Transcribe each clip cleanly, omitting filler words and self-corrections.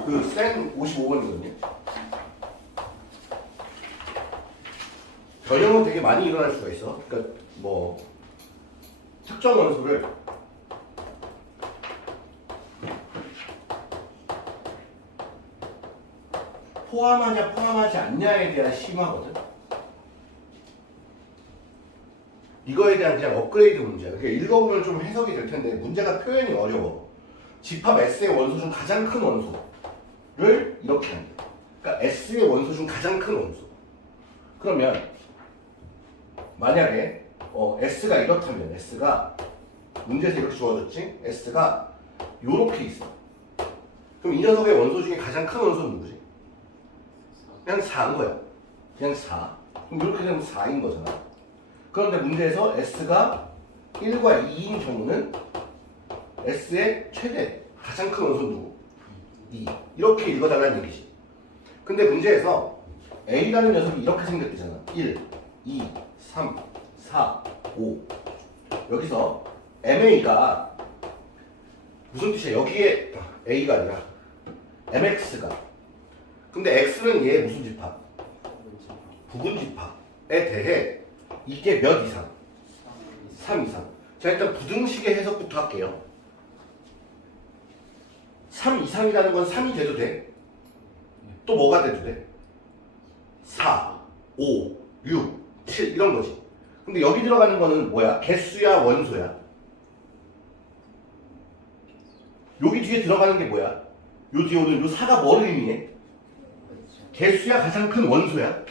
그 센 55번이거든요. 변형은 되게 많이 일어날 수가 있어. 그러니까 뭐 특정 원소를 포함하냐 포함하지 않냐에 대한 심화거든. 이거에 대한 그냥 업그레이드 문제야. 그러니까 읽어보면 좀 해석이 될 텐데 문제가 표현이 어려워. 집합 S의 원소 중 가장 큰 원소를 이렇게 한다. 그러니까 S의 원소 중 가장 큰 원소. 그러면 만약에 S가 이렇다면 S가 문제에서 이렇게 주어졌지? S가 요렇게 있어. 그럼 이 녀석의 원소 중에 가장 큰 원소는 누구지? 그냥 4인 거야. 그냥 4. 그럼 이렇게 되면 4인 거잖아. 그런데 문제에서 S가 1과 2인 경우는 S의 최대, 가장 큰 원소는 누구? 2. 이렇게 읽어달라는 얘기지. 근데 문제에서 A라는 녀석이 이렇게 생겼잖아. 1, 2, 3, 4, 5. 여기서 MA가 무슨 뜻이야? 여기에 A가 아니라 MX가. 근데 X는 얘의 무슨 집합? 부분 집합에 대해 이게 몇 이상? 3 이상. 자, 일단 부등식의 해석부터 할게요. 3 이상이라는 건 3이 돼도 돼. 또 뭐가 돼도 돼? 4, 5, 6, 7 이런 거지. 근데 여기 들어가는 거는 뭐야? 개수야, 원소야? 여기 뒤에 들어가는 게 뭐야? 요 뒤에 오는 요 4가 뭐를 의미해? 개수야, 가장 큰 원소야?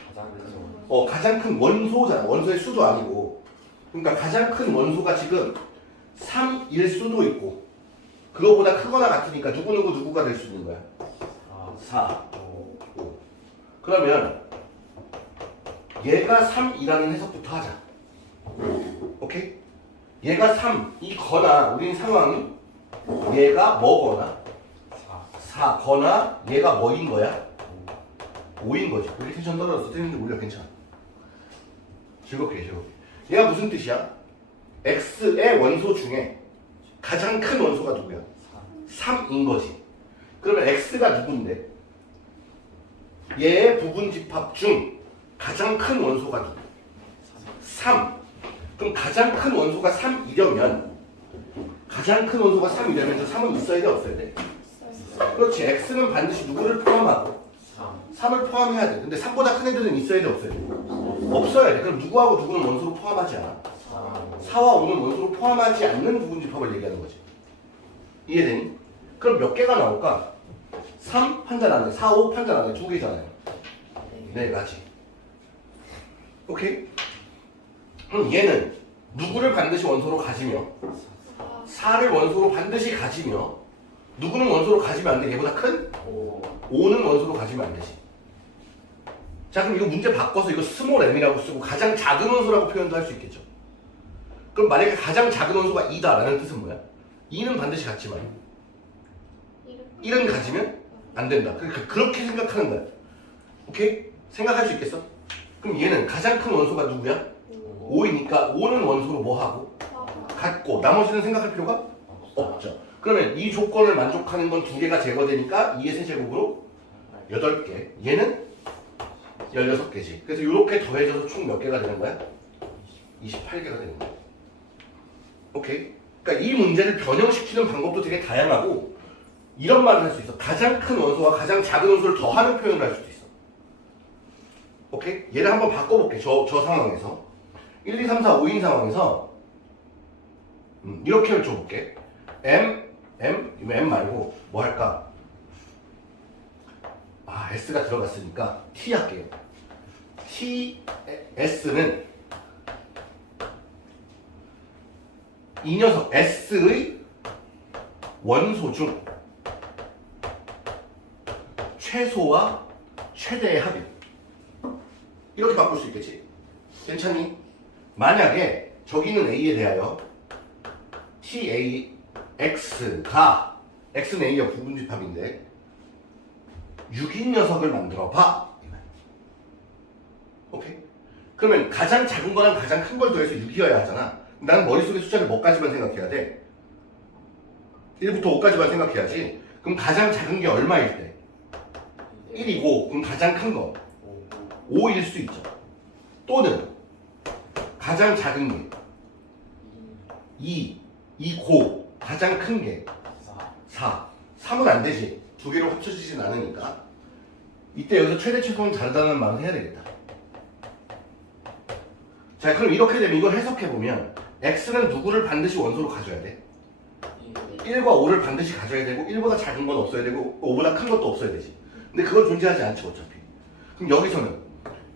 가장 큰 원소잖아. 원소의 수도 아니고. 그러니까 가장 큰 원소가 지금 3일 수도 있고 그거보다 크거나 같으니까 누구가 될 수 있는 거야? 4, 5. 그러면 얘가 3이라는 해석부터 하자. 오케이? 얘가 3이거나 우린 상황이 얘가 뭐거나 4거나 얘가 뭐인 거야? 5인 거지. 우리 텐션 떨어졌어. 텐션 우리가 괜찮아. 즐겁게. 얘가 무슨 뜻이야? X의 원소 중에 가장 큰 원소가 누구야? 3인 거지. 그러면 X가 누군데? 얘의 부분 집합 중 가장 큰 원소가 누구? 3. 그럼 가장 큰 원소가 3이려면 가장 큰 원소가 3이려면 저 3은 있어야 돼 없어야 돼? 그렇지. X는 반드시 누구를 포함하고 3을 포함해야 돼. 근데 3보다 큰 애들은 있어야 돼 없어야 돼? 없어야 돼. 그럼 누구하고 누구는 원소로 포함하지 않아? 4와 5는 원소로 포함하지 않는 부분 집합을 얘기하는 거지. 이해되니? 그럼 몇 개가 나올까? 3 판단 안에 4, 5 판단 안에 2개잖아요. 네 가지. 오케이? 그럼 얘는 누구를 반드시 원소로 가지며 4를 원소로 반드시 가지며 누구는 원소로 가지면 안 돼? 얘보다 큰? 5는 원소로 가지면 안 되지. 자, 그럼 이거 문제 바꿔서 이거 스몰 m이라고 쓰고 가장 작은 원소라고 표현도 할 수 있겠죠. 그럼 만약에 가장 작은 원소가 2다라는 뜻은 뭐야? 2는 반드시 같지만 1은 가지면 안 된다. 그러니까 그렇게 생각하는 거야. 오케이? 생각할 수 있겠어? 그럼 얘는 가장 큰 원소가 누구야? 5이니까 5는 원소로 뭐 하고? 같고 나머지는 생각할 필요가 없죠. 그러면 이 조건을 만족하는 건 2개가 제거되니까 2의 세제곱으로 8개. 얘는 16개지. 그래서 이렇게 더해져서 총 몇 개가 되는 거야? 28개가 되는 거야. 오케이? 그러니까 이 문제를 변형시키는 방법도 되게 다양하고 이런 말을 할 수 있어. 가장 큰 원소와 가장 작은 원소를 더하는 표현을 할 수도 있어. 오케이? 얘를 한번 바꿔볼게. 저 상황에서 1, 2, 3, 4, 5인 상황에서 이렇게 줘볼게. M 말고 뭐 할까? S가 들어갔으니까 T 할게요. S는 이 녀석 S의 원소 중 최소와 최대의 합이. 이렇게 바꿀 수 있겠지? 괜찮니? 만약에 저기는 A에 대하여 TAX가 X는 A와 부분집합인데 6인 녀석을 만들어 봐. 오케이? 그러면 가장 작은 거랑 가장 큰 걸 더해서 6이어야 하잖아. 나는 머릿속에 숫자를 뭐까지만 생각해야 돼? 1부터 5까지만 생각해야지. 그럼 가장 작은 게 얼마일 때? 1이고 그럼 가장 큰 거 5일 수 있죠. 또는 가장 작은 게 2, 2고 가장 큰 게 4. 3은 안 되지. 두 개로 합쳐지진 않으니까. 이때 여기서 최대 최소는 다르다는 말을 해야 되겠다. 자, 그럼 이렇게 되면 이걸 해석해보면 x는 누구를 반드시 원소로 가져야 돼? 1과 5를 반드시 가져야 되고 1보다 작은 건 없어야 되고 5보다 큰 것도 없어야 되지. 근데 그건 존재하지 않죠 어차피. 그럼 여기서는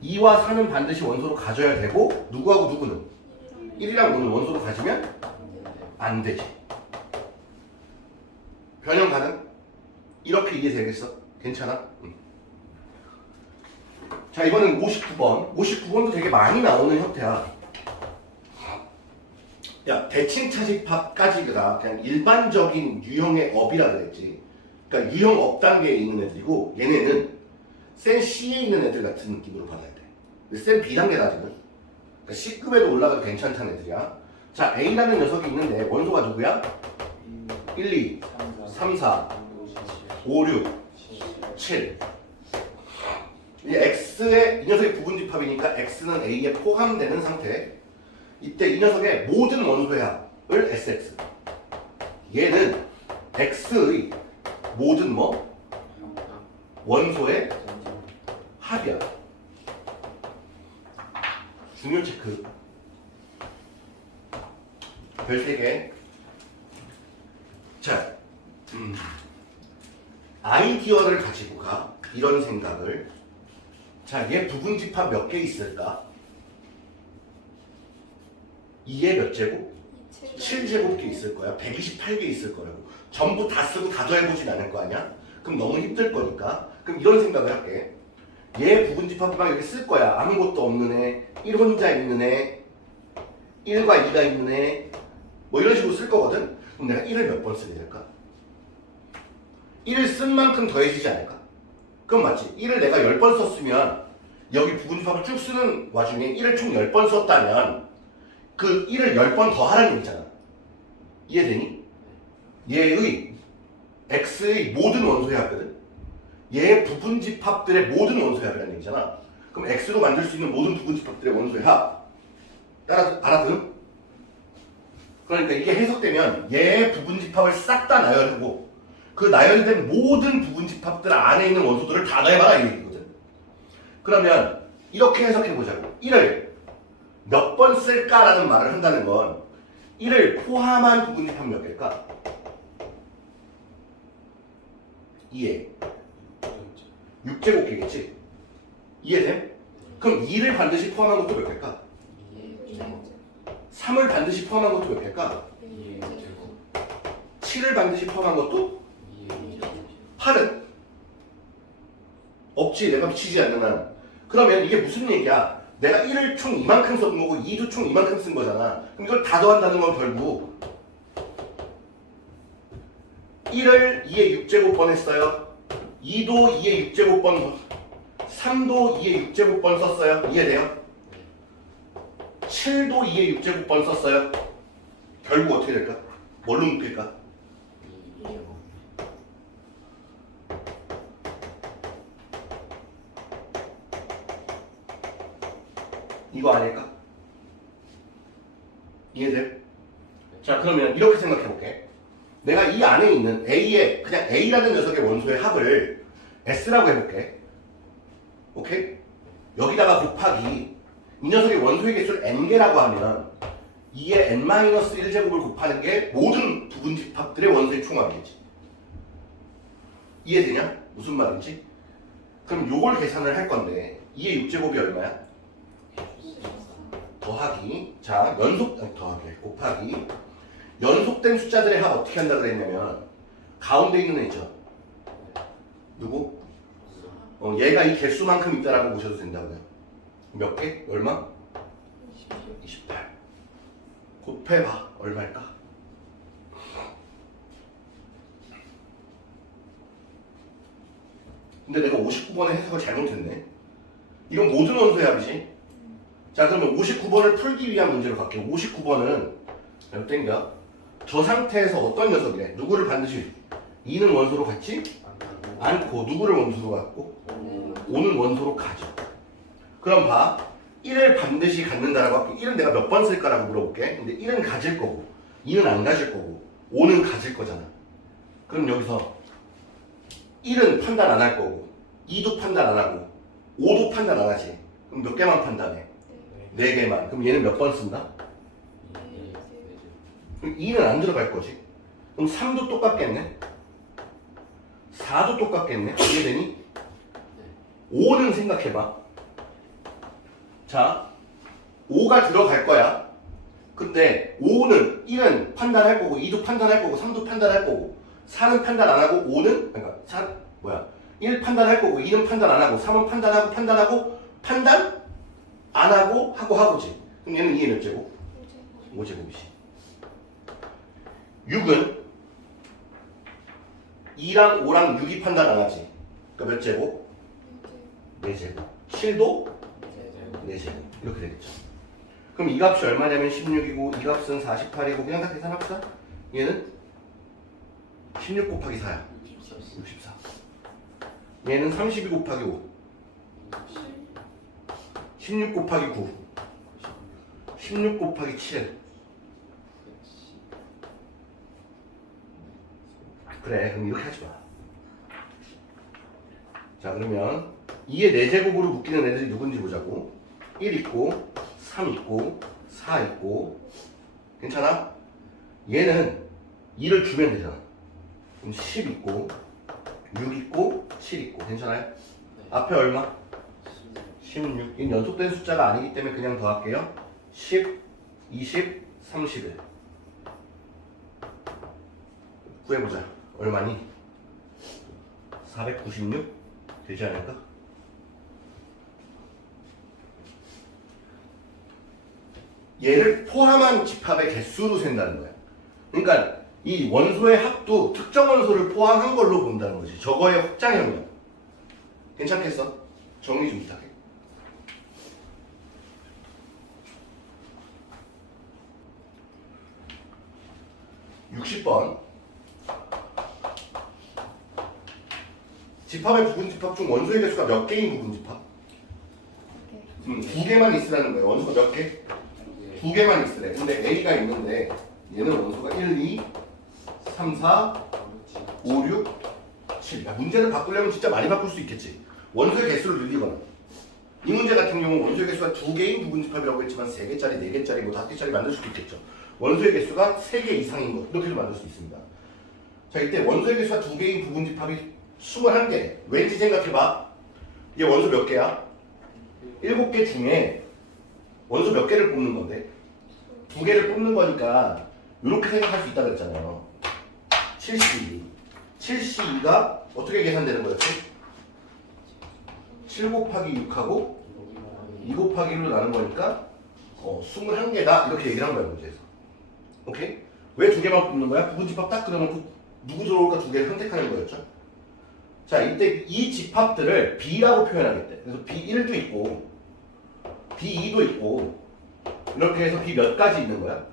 2와 4는 반드시 원소로 가져야 되고 누구하고 누구는? 1이랑 5는 원소로 가지면 안 되지. 변형 가능? 이렇게 이해되겠어? 괜찮아? 응. 자, 이번엔 59번. 59번도 되게 많이 나오는 형태야. 야, 대칭차집합까지가 그냥 일반적인 유형의 업이라 그랬지. 그러니까 유형 업 단계에 있는 애들이고 얘네는 센 C에 있는 애들 같은 느낌으로 받아야 돼. 센 B 단계다 지금. 그러니까 C급에도 올라가도 괜찮다는 애들이야. 자, A라는 녀석이 있는데 원소가 누구야? 1, 2, 3, 4, 5, 6, 7. 이제 X의 이 녀석의 부분집합이니까 X는 A에 포함되는 상태. 이때 이 녀석의 모든 원소의 합을 SX. 얘는 X의 모든 뭐? 원소의 합이야. 중요 체크. 별 3개. 자, 아이디어를 가지고 가. 이런 생각을. 자, 얘 부분집합 몇 개 있을까? 2의 몇 제곱? 7제곱개 있을 거야. 128개 있을 거라고. 전부 다 쓰고 다 더해보진 않을 거 아니야? 그럼 너무 힘들 거니까. 그럼 이런 생각을 할게. 얘 부분집합 막 이렇게 쓸 거야. 아무것도 없는 애, 1 혼자 있는 애, 1과 2가 있는 애, 뭐 이런 식으로 쓸 거거든? 그럼 내가 1을 몇 번 쓰게 될까? 1을 쓴 만큼 더해지지 않을까? 그럼 맞지? 1을 내가 10번 썼으면 여기 부분집합을 쭉 쓰는 와중에 1을 총 10번 썼다면 그 1을 10번 더 하라는 얘기잖아. 이해되니? 얘의 X의 모든 원소의 합이거든? 얘의 부분집합들의 모든 원소의 합이라는 얘기잖아. 그럼 X로 만들 수 있는 모든 부분집합들의 원소의 합. 따라서 알아들음? 그러니까 이게 해석되면 얘의 부분집합을 싹 다 나열하고 그 나열된 모든 부분집합들 안에 있는 원소들을 다 더해봐라 이 얘기거든. 그러면 이렇게 해석해보자고. 1을 몇 번 쓸까라는 말을 한다는 건 1을 포함한 부분집합 몇 개일까? 2에 6제곱개겠지? 이해됨? 그럼 2를 반드시 포함한 것도 몇 개일까? 3을 반드시 포함한 것도 몇 개일까? 7을 반드시 포함한 것도? 8은? 없지. 내가 미치지 않는 한. 그러면 이게 무슨 얘기야? 내가 1을 총 이만큼 쓴 거고 2도 총 이만큼 쓴 거잖아. 그럼 이걸 다 더한다는 건 결국 1을 2의 6제곱번 했어요. 2도 2의 6제곱번, 3도 2의 6제곱번 썼어요. 이해돼요? 7도 2의 6제곱번 썼어요. 결국 어떻게 될까? 뭘로 묶일까? 이거 아닐까? 이해돼? 자, 그러면 이렇게 생각해볼게. 내가 이 안에 있는 A의 그냥 A라는 녀석의 원소의 합을 S라고 해볼게. 오케이? 여기다가 곱하기 이 녀석의 원소의 개수를 N개라고 하면 2의 N-1제곱을 곱하는 게 모든 부분집합들의 원소의 총합이겠지. 이해되냐? 무슨 말인지? 그럼 요걸 계산을 할 건데 2의 6제곱이 얼마야? 더하기. 자, 더하기 곱하기 연속된 숫자들의 합 어떻게 한다 그랬냐면 가운데 있는 애 있죠? 누구? 얘가 이 개수만큼 있다라고 보셔도 된다고요. 몇 개? 얼마? 28. 곱해봐. 얼마일까? 근데 내가 59번의 해석을 잘못했네. 이건 모든 원소의 합이지. 자, 그러면 59번을 풀기 위한 문제로 갈게요. 59번은 몇 땡겨? 저 상태에서 어떤 녀석이래? 누구를 반드시 2는 원소로 같지 않고 누구를 원소로 갖고 5는 원소로 가죠. 그럼 봐. 1을 반드시 갖는다라고 할게. 1은 내가 몇 번 쓸까라고 물어볼게. 근데 1은 가질 거고 2는 안 가질 거고 5는 가질 거잖아. 그럼 여기서 1은 판단 안 할 거고 2도 판단 안 하고 5도 판단 안 하지. 그럼 몇 개만 판단해? 4개만. 그럼 얘는 몇 번 쓴다? 그럼 2는 안 들어갈 거지. 그럼 3도 똑같겠네. 4도 똑같겠네. 이해되니? 5는 생각해봐. 자, 5가 들어갈 거야. 근데 5는 1은 판단할 거고 2도 판단할 거고 3도 판단할 거고 4는 판단 안 하고 5는 그러니까 1 판단할 거고 2는 판단 안 하고 3은 판단하고 판단 안 하고 하고지. 그럼 얘는 2의 몇 제곱? 5제곱이지. 6은 2랑 5랑 6이 판단 안 하지. 그러니까 몇 제곱? 4제곱. 7도 4제곱. 이렇게 되겠죠. 그럼 이 값이 얼마냐면 16이고 이 값은 48이고 그냥 다 계산합시다. 얘는 16 곱하기 4야. 64. 얘는 32 곱하기 5. 16 곱하기 9. 16 곱하기 7. 그래, 그럼 이렇게 하지 마. 자, 그러면 2의 4제곱으로 묶이는 애들이 누군지 보자고. 1 있고 3 있고 4 있고 괜찮아? 얘는 2를 주면 되잖아. 그럼 10 있고 6 있고 7 있고 괜찮아요? 네. 앞에 얼마? 16. 이건 연속된 숫자가 아니기 때문에 그냥 더할게요. 10, 20, 31 구해보자. 얼마니? 496 되지 않을까? 얘를 포함한 집합의 개수로 센다는 거야. 그러니까 이 원소의 합도 특정 원소를 포함한 걸로 본다는 거지. 저거의 확장형이야. 괜찮겠어? 정리 좀 부탁해. 60번. 집합의 부분집합 중 원소의 개수가 몇 개인 부분집합? 2개만 있으라는 거예요. 원소가 몇 개? 2개만 있으래. 근데 A가 있는데 얘는 원소가 1, 2, 3, 4, 5, 6, 7. 야, 문제를 바꾸려면 진짜 많이 바꿀 수 있겠지. 원소의 개수를 늘리거나. 이 문제 같은 경우는 원소의 개수가 2개인 부분집합이라고 했지만 3개짜리, 4개짜리, 뭐 5개짜리 만들 수도 있겠죠. 원소의 개수가 3개 이상인 것 이렇게도 만들 수 있습니다. 자, 이때 원소의 개수가 2개인 부분집합이 21개. 왠지 생각해봐. 얘 원소 몇 개야? 7개 중에 원소 몇 개를 뽑는 건데? 2개를 뽑는 거니까 이렇게 생각할 수 있다고 했잖아요. 7C2. 7C2가 어떻게 계산되는 거였지? 7 곱하기 6하고 2 곱하기 1로 나눈 거니까 21개다 이렇게 얘기를 한 거야 문제에서. 오케이? 왜 2개만 뽑는 거야? 부분집합 딱 그려놓고 누구 들어올까 2개를 선택하는 거였죠. 자, 이때 이 집합들을 B라고 표현하겠대. 그래서 B1도 있고 B2도 있고 이렇게 해서 B 몇 가지 있는 거야?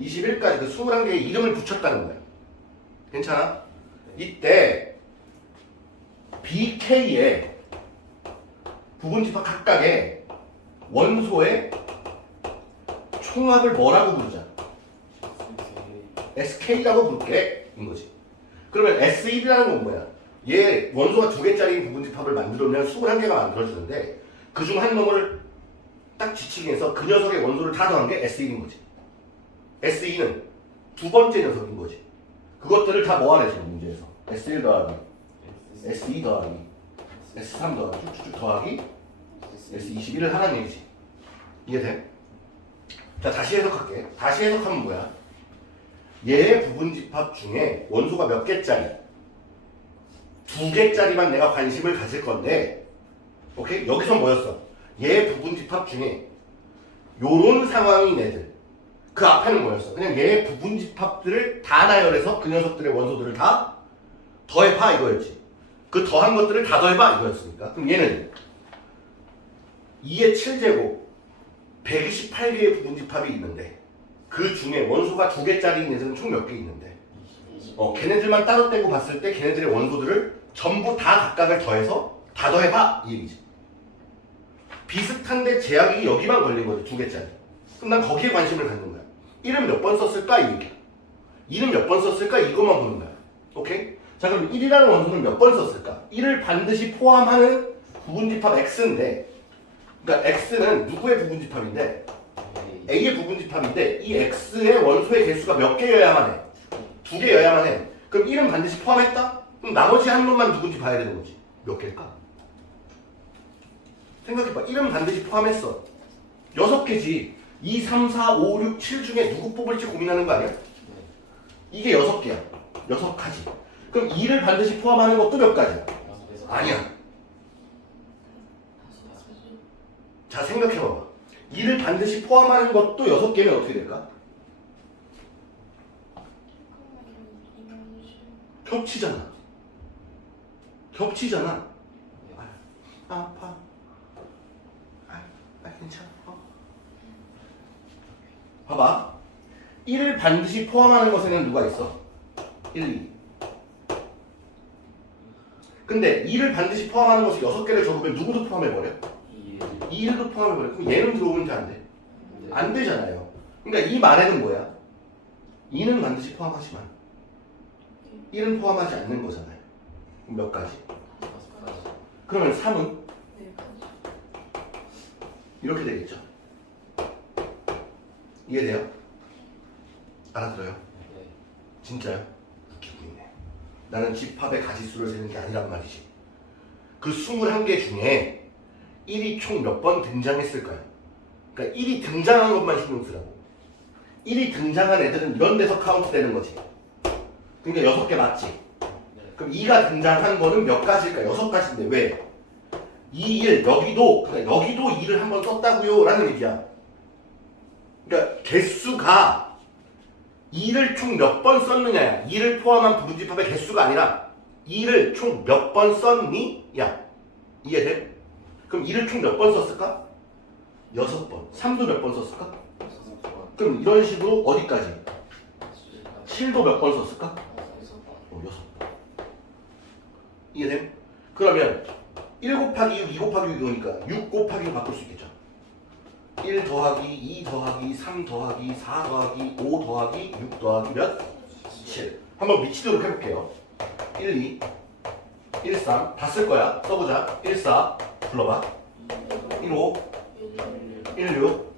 21가지. 그 21개의 이름을 붙였다는 거야. 괜찮아? 이때 BK의 부분집합 각각의 원소의 총합을 뭐라고 부르자? SK라고 부를게 인 거지. 그러면 S1이라는 건 뭐야? 얘 원소가 2개짜리 부분집합을 만들어내면 21개가 만들어지는데 그중 한 놈을 딱 지칭해서 그 녀석의 원소를 다 더한 게 S1인 거지. S2는 두 번째 녀석인 거지. 그것들을 다 모아내 지금 문제에서. S1 더하기 S2 더하기 S3 더하기 쭉쭉 더하기 S21을 하라는 얘기지. 이해돼? 자, 다시 해석할게. 다시 해석하면 뭐야? 얘의 부분집합 중에 원소가 몇 개짜리? 2개짜리만 내가 관심을 가질 건데, 오케이? 여기서 뭐였어? 얘의 부분집합 중에 요런 상황인 애들. 그 앞에는 뭐였어? 그냥 얘의 부분집합들을 다 나열해서 그 녀석들의 원소들을 다 더해봐 이거였지. 그 더한 것들을 다 더해봐 이거였으니까. 그럼 얘는 2의 7제곱 128개의 부분집합이 있는데 그 중에 원소가 2개짜리인 애들은 총 몇 개 있는데? 걔네들만 따로 떼고 봤을 때 걔네들의 원소들을 전부 다 각각을 더해서 다 더해봐 이 얘기지. 비슷한데 제약이 여기만 걸린 거지, 두 개짜리. 그럼 난 거기에 관심을 갖는 거야. 1은 몇 번 썼을까 이 얘기야. 2는 몇 번 썼을까 이것만 보는 거야. 오케이? 자, 그럼 1이라는 원소는 몇 번 썼을까? 1을 반드시 포함하는 부분집합 x인데, 그러니까 x는 누구의 부분집합인데 a의 부분집합인데 이 x의 원소의 개수가 몇 개여야만 해? 2개여야만 해. 그럼 1은 반드시 포함했다? 그럼 나머지 한 놈만 누군지 봐야 되는 거지. 몇 개일까? 생각해봐. 1은 반드시 포함했어. 6개지. 2, 3, 4, 5, 6, 7 중에 누구 뽑을지 고민하는 거 아니야? 이게 6개야. 6가지. 그럼 2를 반드시 포함하는 것도 몇 가지야? 아니야. 자, 생각해봐봐. 2를 반드시 포함하는 것도 6개면 어떻게 될까? 겹치잖아. 겹치잖아. 아파. 괜찮아. 봐봐. 1을 반드시 포함하는 것에는 누가 있어? 1, 2. 근데 2를 반드시 포함하는 것을 6개를 적으면 누구도 포함해버려? 2, 1도 포함해버려. 그럼 얘는 들어오면 돼, 안 돼? 안 되잖아요. 그러니까 이 말에는 뭐야? 2는 반드시 포함하지만 1은 포함하지 않는 거잖아요. 그럼 몇 가지? 그러면 3은? 이렇게 되겠죠. 이해돼요? 알아들어요? 진짜요? 웃기고 있네. 나는 집합의 가지수를 세는 게 아니란 말이지. 그 21개 중에 1이 총 몇 번 등장했을까요? 그러니까 1이 등장한 것만 신경 쓰라고. 1이 등장한 애들은 이런 데서 카운트 되는 거지. 그러니까 6개 맞지? 그럼 2가 등장한 거는 몇 가지일까? 6가지인데 왜? 2, 1, 여기도, 그러니까 여기도 2를 한번 썼다고요 라는 얘기야. 그러니까 개수가 2를 총 몇 번 썼느냐야. 2를 포함한 부분집합의 개수가 아니라 2를 총 몇 번 썼니? 야, 이해돼? 그럼 2를 총 몇 번 썼을까? 6번. 3도 몇 번 썼을까? 그럼 이런 식으로 어디까지? 7도 몇 번 썼을까? 6번. 이해돼? 그러면 1 곱하기 6, 2 곱하기 6이니까 6 곱하기 6 바꿀 수 있겠죠? 1 더하기 2 더하기 3 더하기 4 더하기 5 더하기 6 더하기 몇? 7. 한번 미치도록 해볼게요. 1, 2, 1, 3 다 쓸 거야. 써보자. 1, 4 불러봐. 1, 5, 1, 6,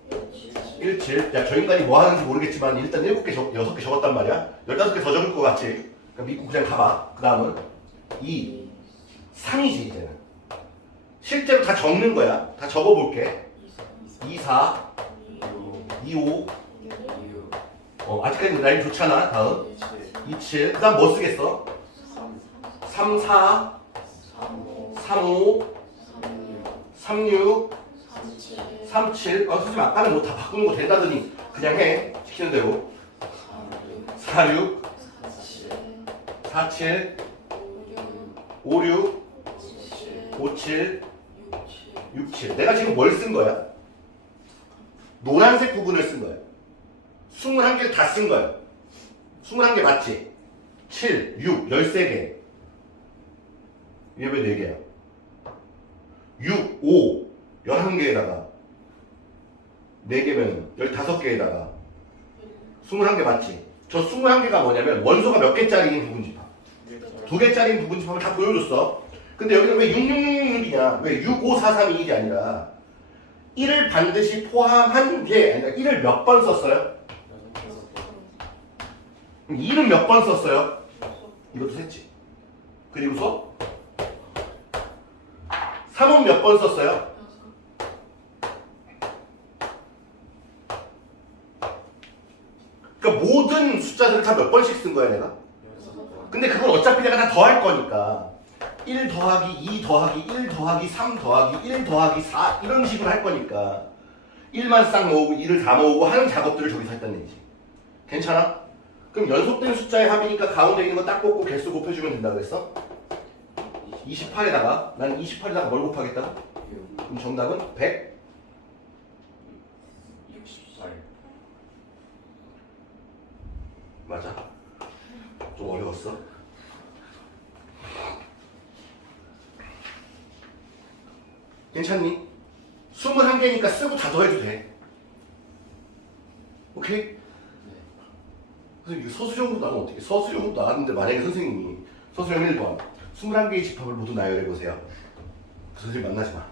1, 7. 야, 저 인간이 뭐 하는지 모르겠지만 일단 7개, 6개 적었단 말이야. 15개 더 적을 것 같지? 그럼 믿고 그냥 가봐. 그 다음은 2, 3이지 이제는. 실제로 다 적는 거야. 다 적어볼게. 2, 4, 2, 5. 아직까지 라인 좋잖아. 다음 2, 7. 그 다음 뭐 쓰겠어? 3, 4, 3, 5, 3, 6, 3, 7. 쓰지 마. 아까는 뭐 다 바꾸는 거 된다더니 그냥 해. 시키는 대로. 4, 6, 4, 7, 5, 6, 5, 7, 6, 7. 내가 지금 뭘 쓴 거야? 노란색 부분을 쓴 거야. 21개를 다 쓴 거야. 21개 맞지? 7, 6, 13개. 이게 왜 4개야? 6, 5, 11개에다가 4개면 15개에다가 21개 맞지? 저 21개가 뭐냐면 원소가 몇 개짜리인 부분집합. 2개짜리인 부분집합을 다 보여줬어. 근데 여기는 왜 6666이냐? 왜 65432이 아니라 1을 반드시 포함한 게 아니라 1을 몇 번 썼어요? 2는 몇 번 썼어요? 이것도 셌지. 그리고서 3은 몇 번 썼어요? 그러니까 모든 숫자들을 다 몇 번씩 쓴 거야 내가? 근데 그건 어차피 내가 다 더할 거니까 1 더하기 2 더하기 1 더하기 3 더하기 1 더하기 4 이런 식으로 할 거니까 1만 싹 모으고 2를 다 모으고 하는 작업들을 저기서 했다는 얘기지. 괜찮아? 그럼 연속된 숫자의 합이니까 가운데 있는 거 딱 꽂고 개수 곱해주면 된다고 했어? 28에다가 나는 28에다가 뭘 곱하겠다고? 그럼 정답은 100? 68. 맞아. 좀 어려웠어? 괜찮니? 21개니까 쓰고 다 더해도 돼. 오케이? 그래서 이거 서술형으로 나오면 어떻게? 서술형으로 나왔는데 만약에 선생님이 서술형 1번 21개의 집합을 모두 나열해보세요. 그 선생님 만나지 마.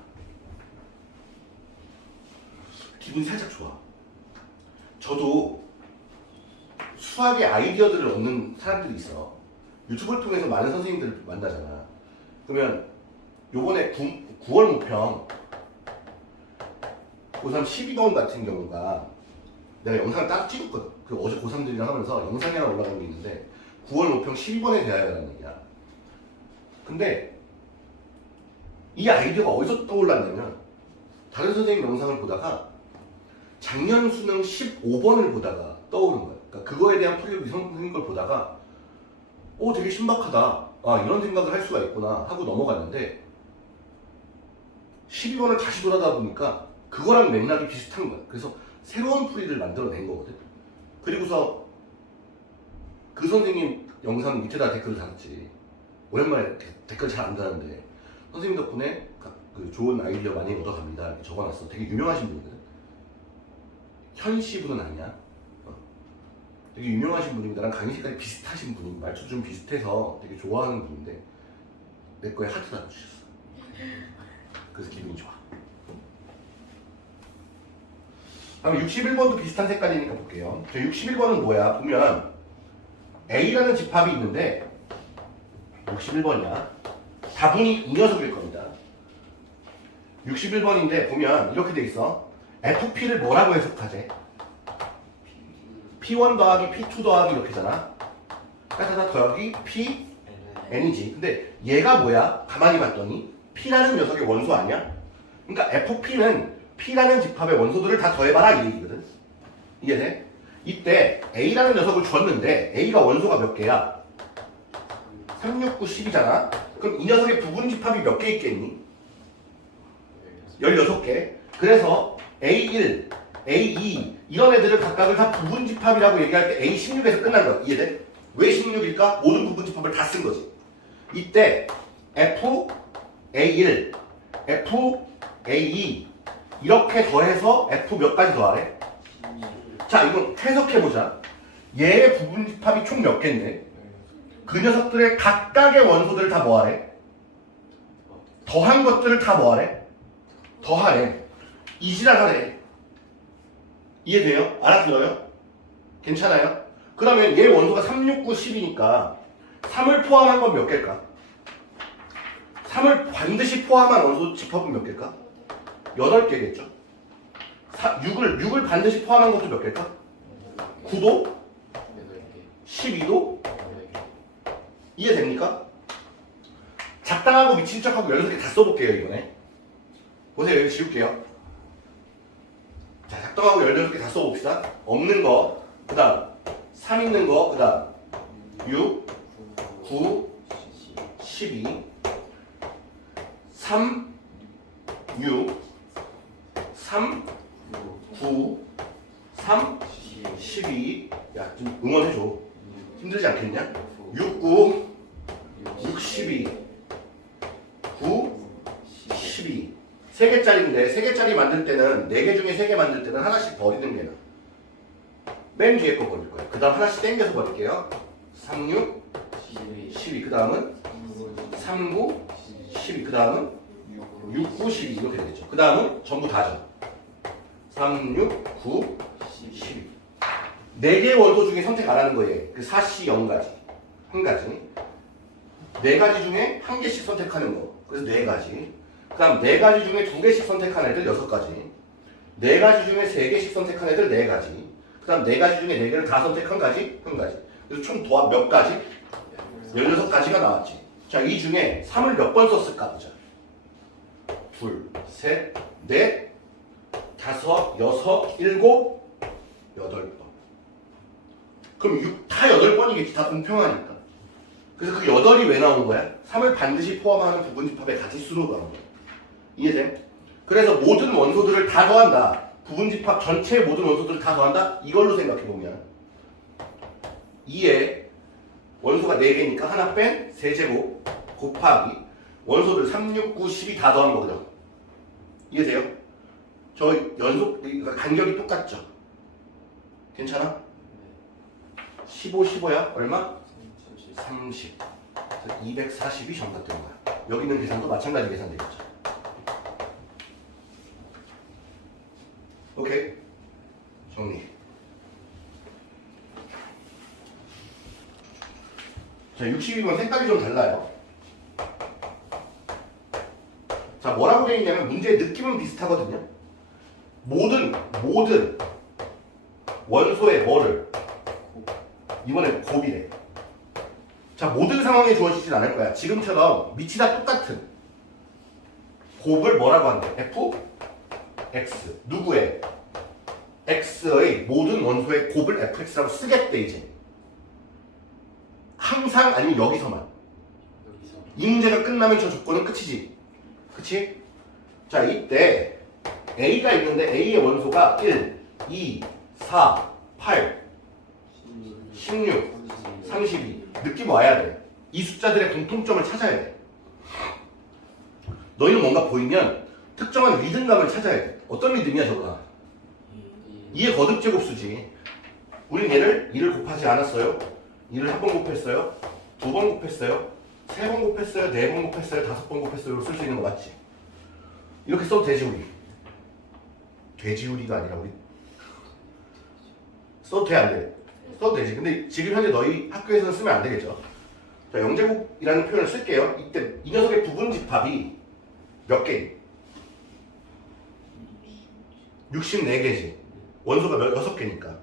기분이 살짝 좋아. 저도 수학의 아이디어들을 얻는 사람들이 있어. 유튜브를 통해서 많은 선생님들을 만나잖아. 그러면 요번에 9월 모평 고3 12번 같은 경우가 내가 영상을 따로 찍었거든. 그 어제 고3들이랑 하면서 영상이 하나 올라간 게 있는데 9월 모평 12번에 대하여라는 얘기야. 근데 이 아이디어가 어디서 떠올랐냐면 다른 선생님 영상을 보다가 작년 수능 15번을 보다가 떠오른 거야. 그러니까 그거에 대한 풀이를 선생님 걸 보다가 되게 신박하다. 아, 이런 생각을 할 수가 있구나 하고 넘어갔는데 12번을 다시 돌아다 보니까 그거랑 맥락이 비슷한 거야. 그래서 새로운 풀이를 만들어낸 거거든. 그리고서 그 선생님 영상 밑에다 댓글을 달았지. 오랜만에 댓글 잘 안 다는데 선생님 덕분에 그 좋은 아이디어 많이 얻어갑니다. 이렇게 적어놨어. 되게 유명하신 분이거든. 현씨 분은 아니야. 되게 유명하신 분이고 나랑 강의 색깔이 비슷하신 분이고 말투 좀 비슷해서 되게 좋아하는 분인데 내 거에 하트 달아주셨어. 그래서 기분이 좋아. 다음 61번도 비슷한 색깔이니까 볼게요. 저 61번은 뭐야? 보면 A라는 집합이 있는데 61번이야. 다분히 이 녀석일 겁니다. 61번인데 보면 이렇게 돼 있어. FP를 뭐라고 해석하지? P1 더하기 P2 더하기 이렇게잖아. 따다다 더하기 PN이지. 근데 얘가 뭐야? 가만히 봤더니 P라는 녀석의 원소 아니야? 그러니까 FP는 P라는 집합의 원소들을 다 더해봐라 이 얘기거든. 이해돼? 이때 A라는 녀석을 줬는데 A가 원소가 몇 개야? 3, 6, 9, 10이잖아. 그럼 이 녀석의 부분 집합이 몇 개 있겠니? 16개. 그래서 A1, A2 이런 애들을 각각을 다 부분 집합이라고 얘기할 때 A16에서 끝난 거야. 이해돼? 왜 16일까? 모든 부분 집합을 다 쓴 거지. 이때 F, A1, F, A2 이렇게 더해서 F 몇 가지 더하래? 자, 이건 해석해보자. 얘의 부분 집합이 총 몇 개인데 그 녀석들의 각각의 원소들을 다 뭐하래? 더한 것들을 다 뭐하래? 더하래. 이지랄하래. 이해돼요? 알아들어요? 괜찮아요? 그러면 얘 원소가 3, 6, 9, 10이니까 3을 포함한 건 몇 개일까? 3을 반드시 포함한 원소 집합은 몇 개일까? 8개겠죠? 6을 반드시 포함한 것도 몇 개일까? 9도? 12도? 이해됩니까? 작당하고 미친 척하고 16개 다 써볼게요 이번에. 보세요. 여기 지울게요. 자, 작당하고 16개 다 써봅시다. 없는 거, 그 다음 3 있는 거, 그 다음 6, 9, 12 3, 6 3, 9 3, 12 야, 좀 응원해줘. 힘들지 않겠냐? 6, 9 6, 12 9, 12 3개짜리인데 3개짜리 만들 때는 4개 중에 3개 만들 때는 하나씩 버리는 게 나아. 맨 뒤에 거 버릴 거야. 그 다음 하나씩 땡겨서 버릴게요. 3, 6, 12 그 다음은 3, 9, 12 그 다음은 6, 9, 12 이렇게 되겠죠. 그 다음은 전부 다죠. 3, 6, 9, 12 4개의 원소 중에 선택 안 하는 거예요. 그 4C 0가지 한 가지 4가지 중에 한 개씩 선택하는 거. 그래서 4가지. 그 다음 4가지 중에 2개씩 선택한 애들 6가지. 4가지 중에 3개씩 선택한 애들 4가지. 그 다음 4가지 중에 4개를 다 선택한 가지 1가지. 그래서 총 몇 가지? 16가지가 나왔지. 자, 이 중에 3을 몇 번 썼을까 보자. 2, 3, 4, 5, 6, 7, 8번. 그럼 다 8번이겠지. 다 공평하니까. 그래서 그 8이 왜 나온 거야? 3을 반드시 포함하는 부분 집합의 가지수로 나온 거야. 이해돼? 그래서 모든 원소들을 다 더한다. 부분 집합 전체의 모든 원소들을 다 더한다. 이걸로 생각해보면 2에 원소가 4개니까 하나 뺀 세제곱 곱하기 원소들 3, 6, 9, 10이 다 더한 거죠. 이해돼요? 저 연속 그러니까 간격이 똑같죠? 괜찮아? 15, 15야? 얼마? 30. 240이 정답되는 거야. 여기 있는 계산도 마찬가지 계산 되겠죠. 오케이. 정리. 자, 62번 색깔이 좀 달라요. 자, 뭐라고 되어 있냐면 문제의 느낌은 비슷하거든요. 모든 원소의 뭐를 이번에 곱이래. 자, 모든 상황에 주어지진 않을 거야. 지금처럼 밑이 다 똑같은 곱을 뭐라고 한대? F, X. 누구의? X의 모든 원소의 곱을 fx라고 쓰겠대 이제. 항상 아니면 여기서만. 이 문제가 끝나면 저 조건은 끝이지. 그치? 자, 이때 A가 있는데 A의 원소가 1, 2, 4, 8, 16, 32. 느낌 와야 돼. 이 숫자들의 공통점을 찾아야 돼. 너희는 뭔가 보이면 특정한 리듬감을 찾아야 돼. 어떤 리듬이야 저거가? 2의 거듭 제곱수지. 우린 얘를 2를 곱하지 않았어요. 2를 한 번 곱했어요. 2번 곱했어요. 3번 곱했어요. 4번 곱했어요. 5번 곱했어요. 쓸 수 있는 거 맞지? 이렇게 써도 되지 우리. 돼지우리가 아니라 우리 써도 돼 안 돼? 써도 되지. 근데 지금 현재 너희 학교에서는 쓰면 안 되겠죠. 자, 영제곱이라는 표현을 쓸게요. 이때 이 녀석의 부분 집합이 몇 개? 64개지. 원소가 6개니까.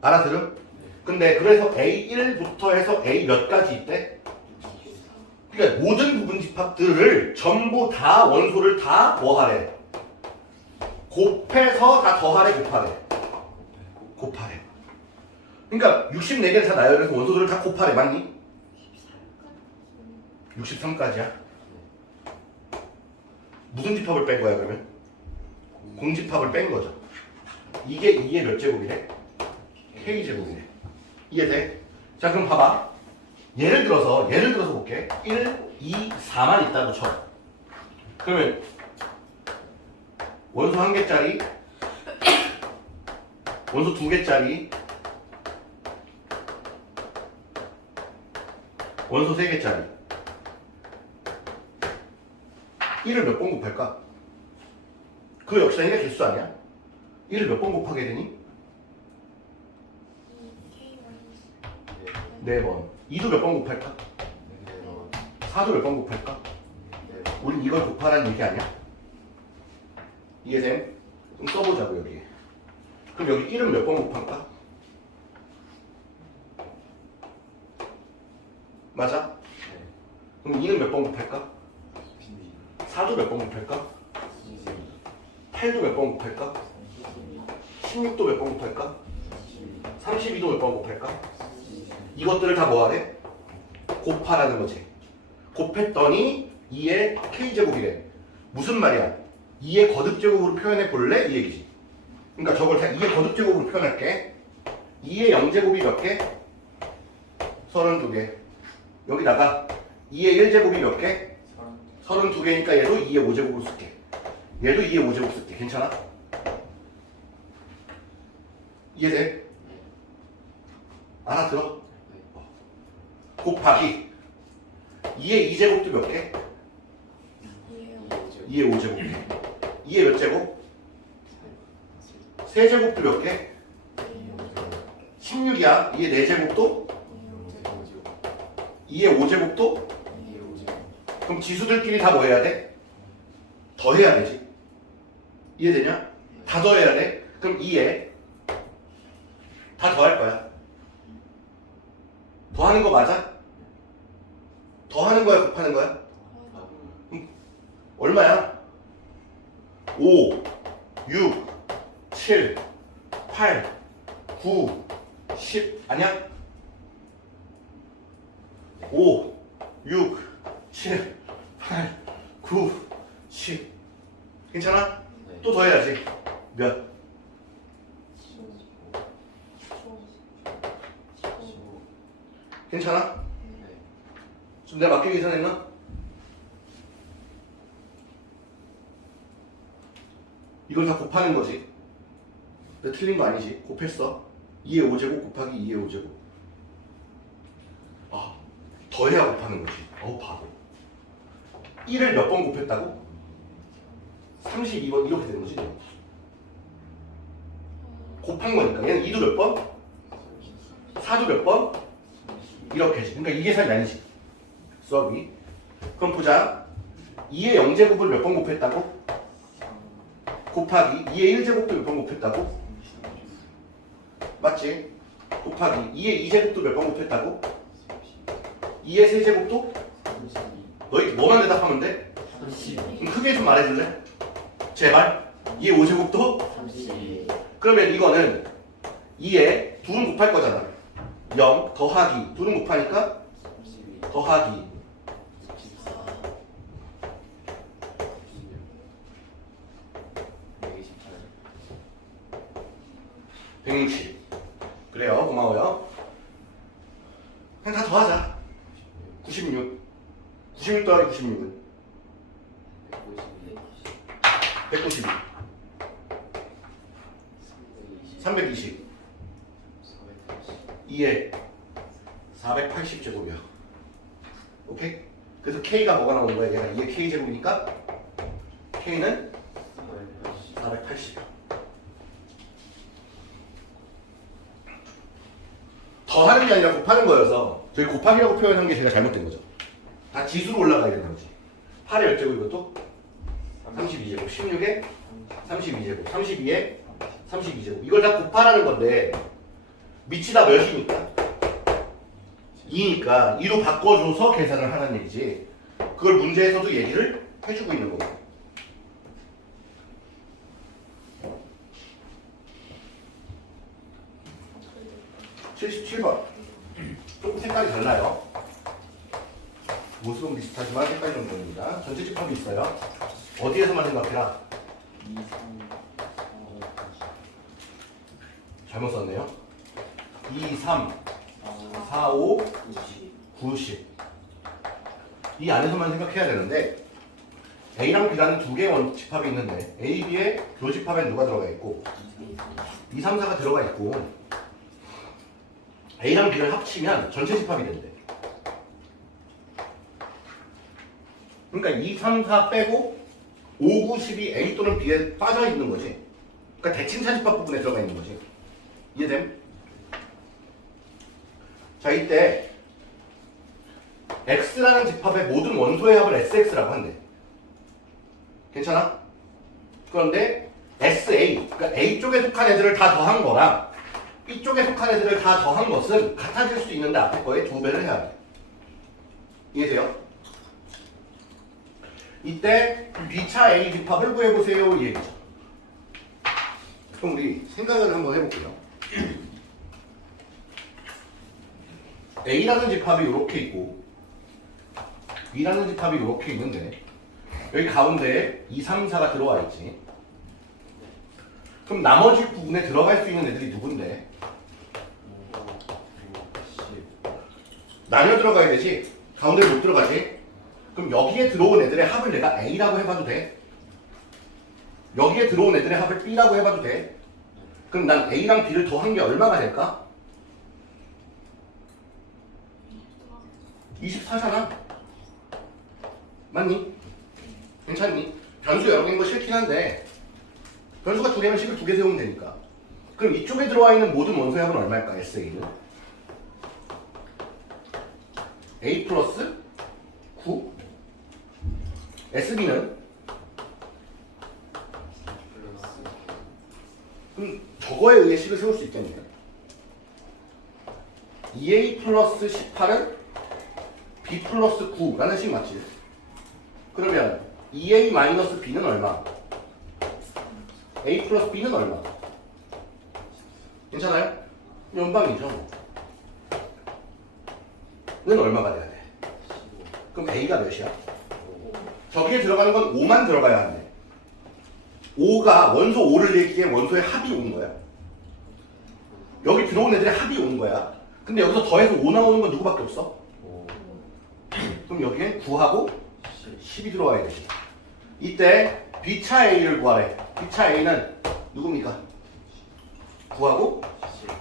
알아들음? 근데 그래서 A1부터 해서 A 몇 가지 있대? 그러니까 모든 부분 집합들을 전부 다 원소를 다 뭐하래? 곱해서 다 더하래 곱하래? 곱하래. 그러니까 64개를 다 나열해서 원소들을 다 곱하래. 맞니? 63까지야? 무슨 집합을 뺀 거야 그러면? 공집합을 뺀 거죠. 이게 2의 몇 제곱이래? K제곱이래. 이해돼? 자, 그럼 봐봐. 예를 들어서 볼게. 1, 2, 4만 있다고 쳐. 그러면 원소 1개짜리, 원소 2개짜리, 원소 3개짜리. 1을 몇 번 곱할까? 그 역시 1의 개수 아니야? 1을 몇 번 곱하게 되니? 4번. 2도 몇 번 곱할까? 4도 몇 번 곱할까? 우린 이걸 곱하라는 얘기 아니야? 이해됨? 좀 써보자고 여기. 그럼 여기 1은 몇 번 곱할까? 맞아? 그럼 2는 몇 번 곱할까? 4도 몇 번 곱할까? 8도 몇 번 곱할까? 16도 몇 번 곱할까? 32도 몇 번 곱할까? 이것들을 다 뭐하래? 곱하라는 거지. 곱했더니 2의 K제곱이래. 무슨 말이야? 2의 거듭제곱으로 표현해 볼래? 이 얘기지. 그러니까 저걸 다 2의 거듭제곱으로 표현할게. 2의 0제곱이 몇 개? 32개. 여기다가 2의 1제곱이 몇 개? 32개니까 얘도 2의 5제곱으로 쓸게. 얘도 2의 5제곱 쓸게. 괜찮아? 이해돼? 알아들어? 곱하기 2의 2제곱도 몇 개? 2의 5제곱. 2의 몇 제곱? 3제곱도 몇 개? 16이야. 2의 4제곱도? 2의 5제곱도? 그럼 지수들끼리 다 뭐 해야 돼? 더해야 되지. 이해되냐? 다 더해야 돼. 그럼 2에 다 더할 거야. 더하는 거 맞아? 더하는 거야? 곱하는 거야? 얼마야? 5, 6, 7, 8, 9, 10 아니야? 5, 6, 7, 8, 9, 10 괜찮아? 또 더해야지. 몇? 15, 괜찮아? 좀 내가 맞게 계산했나? 이걸 다 곱하는 거지. 근데 틀린 거 아니지. 곱했어. 2의 5제곱 곱하기 2의 5제곱. 아, 더해야 곱하는 거지. 바보. 1을 몇 번 곱했다고? 32번 이렇게 되는 거지. 곱한 거니까. 얘는 2도 몇 번? 4도 몇 번? 이렇게지. 그러니까 이 계산이 아니지. 수업이. 그럼 보자. 2의 0제곱을 몇 번 곱했다고? 곱하기 2의 1제곱도 몇 번 곱했다고? 맞지? 곱하기 2의 2제곱도 몇 번 곱했다고? 2의 세제곱도? 너희 뭐만 대답하면 돼? 그럼 크게 좀 말해줄래? 제발. 2의 5제곱도? 그러면 이거는 2에 둘은 곱할 거잖아. 0 더하기 둘은 곱하니까 더하기 160. 그래요. 고마워요. 그냥 다 더하자. 96. 96 더하기 96은 192. 320. 2에 480제곱이야. 오케이? 그래서 K가 뭐가 나오는 거야? 얘가 2의 K제곱이니까 K는 480이야. 더하는 게 아니라 곱하는 거여서 저희 곱하기라고 표현한 게 제가 잘못된 거죠. 다 지수로 올라가야 되는 거지. 8의 몇 제곱 이것도? 32제곱. 16에 32제곱. 32에 32제곱. 이걸 다 곱하라는 건데 밑이 다 몇이니까? 2니까 2로 바꿔줘서 계산을 하는 얘기지. 그걸 문제에서도 얘기를 해주고 있는 거고. 77번. 조금 색깔이 달라요. 모습은 비슷하지만 색깔이 좀 다릅니다. 전체 집합이 있어요. 어디에서만 생각해라? 2, 3, 4, 5, 잘못 썼네요. 2, 3, 4, 5, 90. 이 안에서만 생각해야 되는데 A랑 B라는 두 개의 집합이 있는데 A, B의 교집합에 누가 들어가 있고 2, 3, 4가 들어가 있고 A랑 B를 합치면 전체 집합이 된대. 그러니까 2, 3, 4 빼고 5, 9, 10이 A 또는 B에 빠져 있는 거지. 그러니까 대칭차 집합 부분에 들어가 있는 거지. 이해됨? 자, 이때 X라는 집합의 모든 원소의 합을 SX라고 한대. 괜찮아? 그런데 SA, 그러니까 A 쪽에 속한 애들을 다 더한 거랑 B 쪽에 속한 애들을 다 더한 것은 같아질 수 있는데 앞에 거에 2배를 해야 돼. 이해돼요? 이때 B차 A 집합을 구해보세요 이 얘기죠. 그럼 우리 생각을 한번 해볼게요. A라는 집합이 이렇게 있고 B라는 집합이 이렇게 있는데 여기 가운데에 2, 3, 4가 들어와 있지. 그럼 나머지 부분에 들어갈 수 있는 애들이 누군데? 나뉘어 들어가야 되지. 가운데 못 들어가지. 그럼 여기에 들어온 애들의 합을 내가 A라고 해봐도 돼. 여기에 들어온 애들의 합을 B라고 해봐도 돼. 그럼 난 A랑 B를 더한 게 얼마가 될까? 24잖아. 맞니? 괜찮니? 변수 여러 개인 거 싫긴 한데 변수가 두 개면 식을 두 개 세우면 되니까. 그럼 이쪽에 들어와 있는 모든 원소의 합은 얼마일까? SA는? A 플러스 9 SB는? 그럼 저거에 의해 식을 세울 수 있겠네요. 2A 플러스 18은 B 플러스 9라는 식 맞지? 그러면 2A 마이너스 B는 얼마? A 플러스 B는 얼마? 괜찮아요? 연방이죠. 는 얼마가 돼야 돼? 그럼 A가 몇이야? 저기에 들어가는 건 5만 들어가야 한대. 5가 원소 5를 얘기해 원소의 합이 온 거야. 여기 들어온 애들의 합이 온 거야. 근데 여기서 더해서 5 나오는 건 누구밖에 없어? 5 그럼 여기에 9하고 10 10이 들어와야 되지. 이때 B차 A를 구하래. B차 A는 누굽니까? 9하고 10